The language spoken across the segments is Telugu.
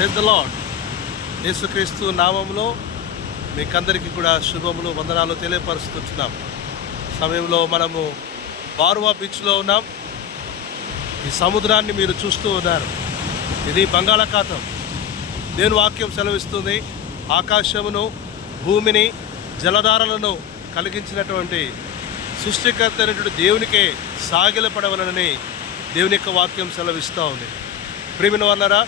Praise the lord. యేసుక్రీస్తు నామములో మీకందరికీ కూడా శుభములు వందనాలు తెలియపరుస్తున్నాం. సమయంలో మనము బార్వా బీచ్లో ఉన్నాం. ఈ సముద్రాన్ని మీరు చూస్తూ ఉన్నారు. ఇది బంగాళాఖాతం. దేవుని వాక్యం సెలవిస్తుంది, ఆకాశమును భూమిని జలధారలను కలిగించినటువంటి సృష్టికర్త అయినటువంటి దేవునికే సాగిలపడవలనని దేవుని యొక్క వాక్యం సెలవిస్తూ ఉంది. ప్రియమైన వాళ్ళారా,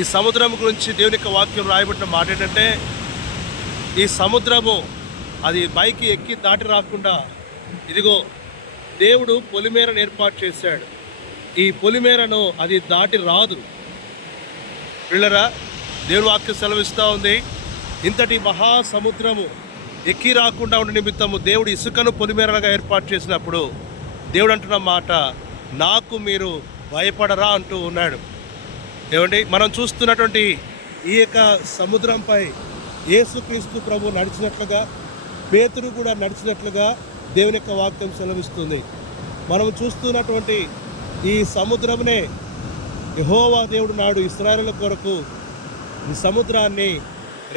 ఈ సముద్రం గురించి దేవుని యొక్క వాక్యం రాయబడిన మాట ఏంటంటే, ఈ సముద్రము అది పైకి ఎక్కి దాటి రాకుండా ఇదిగో దేవుడు పొలిమేరను ఏర్పాటు చేశాడు. ఈ పొలిమేరను అది దాటి రాదు. పిల్లరా, దేవుని వాక్యం సెలవిస్తూ ఉంది, ఇంతటి మహాసముద్రము ఎక్కి రాకుండా ఉండే నిమిత్తము దేవుడు ఇసుకను పొలిమేరగా ఏర్పాటు చేసినప్పుడు దేవుడు అంటున్న మాట, నాకు మీరు భయపడరా అంటూ ఉన్నాడు. ఏమండి, మనం చూస్తున్నటువంటి ఈ యొక్క సముద్రంపై యేసుక్రీస్తు ప్రభు నడిచినట్లుగా, పేతురు కూడా నడిచినట్లుగా దేవుని యొక్క వాక్యం సెలవిస్తుంది. మనం చూస్తున్నటువంటి ఈ సముద్రమునే యెహోవా దేవుడు నాడు ఇశ్రాయేలు కొరకు ఈ సముద్రాన్ని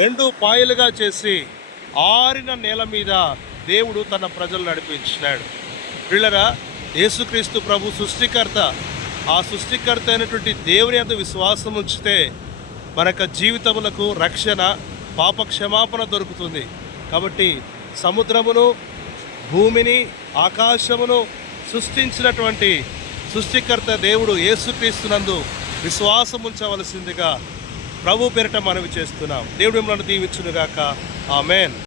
2 పాయలుగా చేసి ఆరిన నేల మీద దేవుడు తన ప్రజలు నడిపించినాడు. పిల్లరా, యేసుక్రీస్తు ప్రభు సృష్టికర్త. ఆ సృష్టికర్త అయినటువంటి దేవుని యందు విశ్వాసం ఉంచితే మన యొక్క జీవితములకు రక్షణ, పాప క్షమాపణ దొరుకుతుంది. కాబట్టి సముద్రమును, భూమిని, ఆకాశమును సృష్టించినటువంటి సృష్టికర్త దేవుడు యేసుక్రీస్తునందు విశ్వాసం ఉంచవలసిందిగా ప్రభు పేరిట మనవి చేస్తున్నాం. దేవుడు మిమ్మల్ని దీవించునుగాక. ఆమేన్.